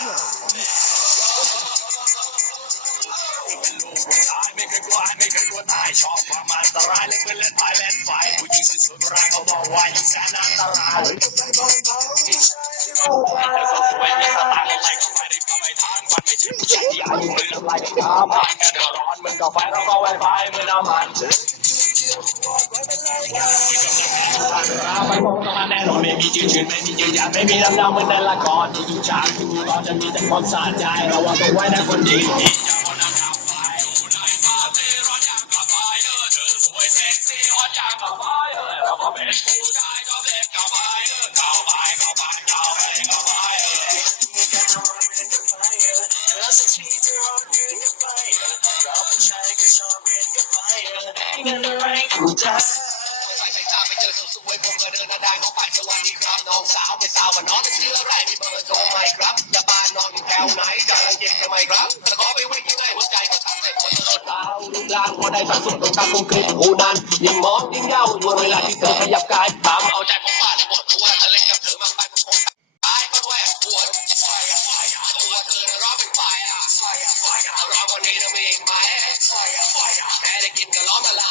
ไม่เคยกลัวไม่เคยกลัวตายชอบความอันตรายเล่นเป็นเล่นพายเล่นไฟผู้หญิงสุดๆรักเขาบอกว่ายิ่งแสนอันตรายไม่มีสตางค์อะไรก็ไม่ได้ก็ไม่ทางมันไม่ใช่ผู้ชายที่อายุมือทำลายที่ทำมันแค่เดือดร้อนมันก็ไฟเราก็ไวไฟเหมือนน้ำมันไปมองตรงนั้นแน่นอนไม่มีจืดชืดไม่มียืนยันไม่มีน้ำดำเหมือนในละครที่อยู่ฉากที่อยู่ตอนจะมีแต่ความสะใจระวังตัวไว้นะคนดีเราก็เป็นผู้ชายก็เล็กก็ไปเข้าไปเข้าไปเข้าไปเข้าไปเงินอะไรกูจะไปเจอสวยผมก็เดินหน้าด้านของฝ่ายสวัสดีครับน้องสาวไม่ทราบว่าน้องจะชื่ออะไรมีเบอร์โทรไหมครับอย่าบ้านน้องอยู่แถวไหนกำลังเจ็บทำไมครับจะขอไปวิ่งยังไงหัวใจก็ทำให้คนรถเท้ารูปร่างพอได้สัดส่วนตรงกลางคงกริบหูนั้นยิ่งมองยิ่งเย้าด้วยเวลาที่เธอขยับกายตามเอา